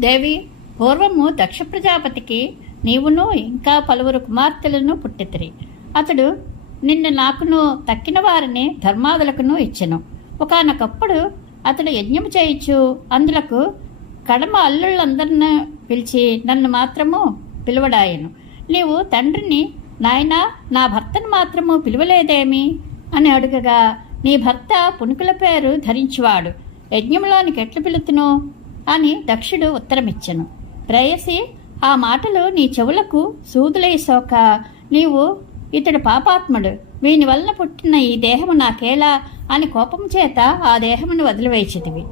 దేవి, పూర్వము దక్ష ప్రజాపతికి నీవును ఇంకా పలువురు కుమార్తెలను పుట్టితిరి. అతడు నిన్ను నాకును తక్కిన వారిని ధర్మాదులకును ఇచ్చెను. ఒకానొకప్పుడు అతడు యజ్ఞము చేయించు అందులకు కడమ అల్లుళ్ళందరినీ పిలిచి నన్ను మాత్రము పిలువడాయను. నీవు తండ్రిని, నాయనా, నా భర్తను మాత్రము పిలువలేదేమి అని అడుగగా, నీ భర్త పుణుకుల పేరు ధరించువాడు, యజ్ఞంలోనికి ఎట్లు పిలుతును అని దక్షుడు ఉత్తరమిచ్చెను. ప్రేయసి, ఆ మాటలు నీ చెవులకు సూదులై సోక నీవు ఇతడు పాపాత్ముడు, వీని వలన పుట్టిన ఈ దేహము నాకేలా అని కోపము చేత ఆ దేహమును వదిలివేచితివి.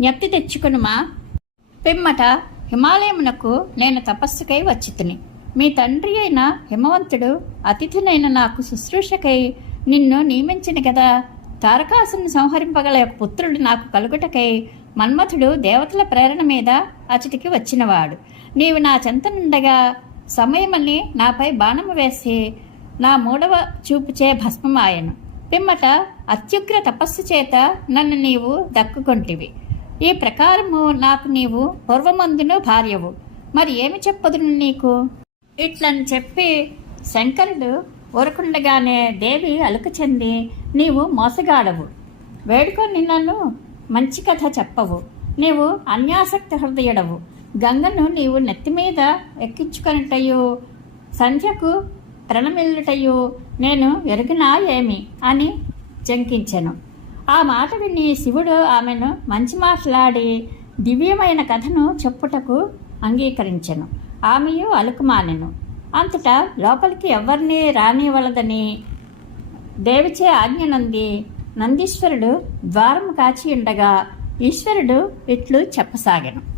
జ్ఞప్తి తెచ్చుకునుమా. పిమ్మట హిమాలయమునకు నేను తపస్సుకై వచ్చితిని. మీ తండ్రి అయిన హిమవంతుడు అతిథినైన నాకు శుశ్రూషకై నిన్ను నియమించిన కదా. తారకాసుని సంహరింపగల ఒక పుత్రుడు నాకు కలుగుటకై మన్మథుడు దేవతల ప్రేరణ మీద అచటికి వచ్చినవాడు. నీవు నా చెంతనుండగా సమయమని నాపై బాణము వేసి నా మూడవ చూపుచే భస్మమాయను. పిమ్మట అత్యుగ్ర తపస్సు చేత నన్ను నీవు దక్కుకొంటివి. ఈ ప్రకారము నాకు నీవు పూర్వమందును భార్యవు. మరి ఏమి చెప్పదును నీకు? ఇట్లని చెప్పి శంకరుడు ఊరకుండగానే దేవి అలుక చెంది, నీవు మోసగాడవు, వేడుకొని నన్ను మంచి కథ చెప్పవు, నీవు అన్యాసక్తి హృదయుడవు, గంగను నీవు నెత్తిమీద ఎక్కించుకొనుటయు సంధ్యకు ప్రణమిల్లుటయు నేను ఎరుగినా ఏమి అని జంకించెను. ఆ మాట విని శివుడు ఆమెను మంచి మాట్లాడి దివ్యమైన కథను చెప్పుటకు అంగీకరించెను. ఆమెయు అలుకుమానెను. అంతటా లోపలికి ఎవరిని రానివ్వలదని దేవిచే ఆజ్ఞనంది నందీశ్వరుడు ద్వారము కాచి ఉండగా ఈశ్వరుడు ఇట్లు చెప్పసాగెను.